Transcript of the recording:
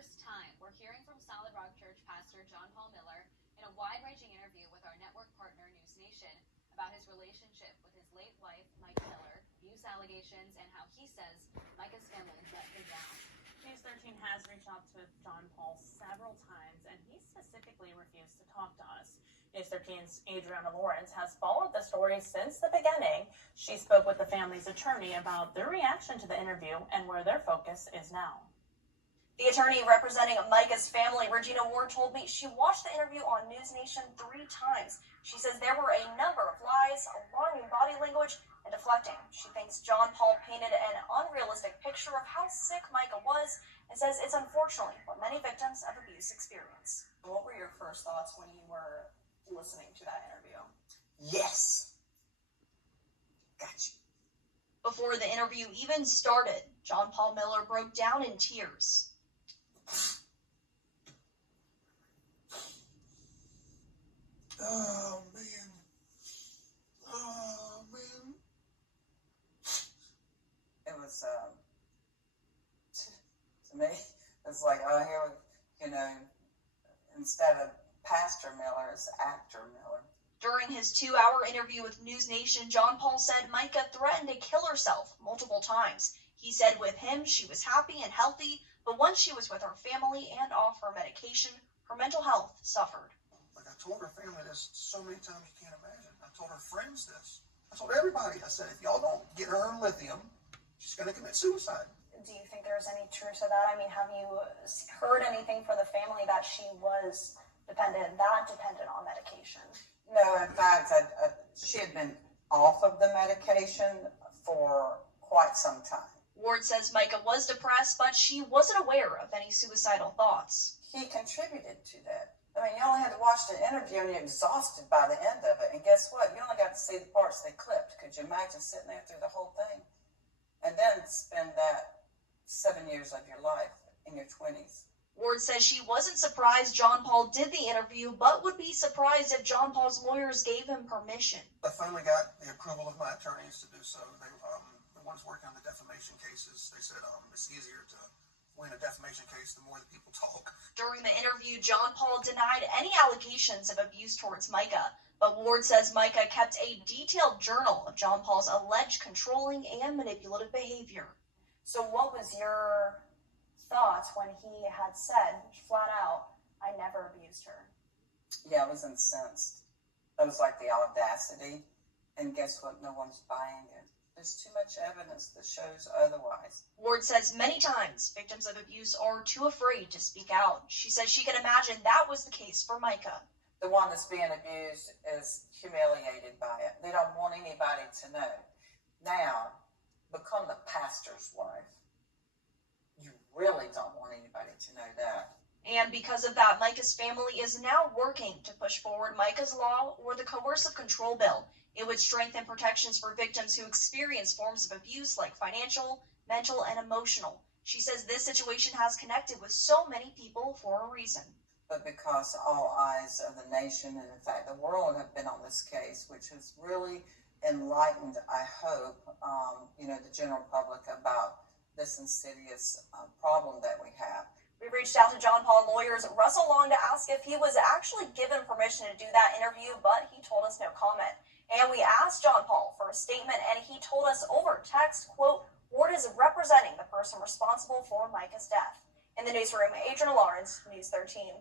first time, we're hearing from Solid Rock Church pastor John Paul Miller in a wide-ranging interview with our network partner News13 about his relationship with his late wife, Mica Miller, abuse allegations, and how he says Mica's family let him down. News13 has reached out to John Paul several times, and he specifically refused to talk to us. News13's Regina Wards has followed the story since the beginning. She spoke with the family's attorney about their reaction to the interview and where their focus is now. The attorney representing Mica's family, Regina Wards, told me she watched the interview on News13 3 times. She says there were a number of lies, alarming body language, and deflecting. She thinks John Paul painted an unrealistic picture of how sick Mica was and says it's unfortunately what many victims of abuse experience. What were your first thoughts when you were listening to that interview? Yes. Gotcha. Before the interview even started, John Paul Miller broke down in tears. Oh, man. Oh, man. It was, to me, it's like, oh, here, instead of Pastor Miller, it's Actor Miller. During his 2-hour interview with News13, John Paul said Mica threatened to kill herself multiple times. He said with him, she was happy and healthy, but once she was with her family and off her medication, her mental health suffered. Like I told her family this so many times you can't imagine. I told her friends this. I told everybody. I said, if y'all don't get her lithium, she's going to commit suicide. Do you think there's any truth to that? I mean, have you heard anything for the family that she was that dependent on medication? No, in fact, she had been off of the medication for quite some time. Ward says Mica was depressed, but she wasn't aware of any suicidal thoughts. He contributed to that. I mean, you only had to watch the interview and you're exhausted by the end of it. And guess what? You only got to see the parts they clipped. Could you imagine sitting there through the whole thing? And then spend that 7 years of your life in your 20s. Ward says she wasn't surprised John Paul did the interview, but would be surprised if John Paul's lawyers gave him permission. I finally got the approval of my attorneys to do so. The ones working on the defamation cases, they said it's easier to win a defamation case the more that people talk. During the interview, John Paul denied any allegations of abuse towards Mica, but Ward says Mica kept a detailed journal of John Paul's alleged controlling and manipulative behavior. So what was your thoughts when he had said flat out, I never abused her? Yeah, I was incensed. It was like the audacity. And guess what? No one's buying it. There's too much evidence that shows otherwise. Ward says many times victims of abuse are too afraid to speak out. She says she can imagine that was the case for Mica. The one that's being abused is humiliated by it. They don't want anybody to know. Now, become the pastor's wife. You really don't want anybody to know that. And because of that, Mica's family is now working to push forward Mica's Law or the Coercive Control Bill. It would strengthen protections for victims who experience forms of abuse like financial, mental, and emotional. She says this situation has connected with so many people for a reason. But because all eyes of the nation and, in fact, the world have been on this case, which has really enlightened, I hope, the general public about this insidious problem that we have. We reached out to John Paul lawyers Russell Long to ask if he was actually given permission to do that interview, but he told us no comment. And we asked John Paul for a statement, and he told us over text, quote, Ward is representing the person responsible for Mica's death. In the newsroom, Regina Wards, News13.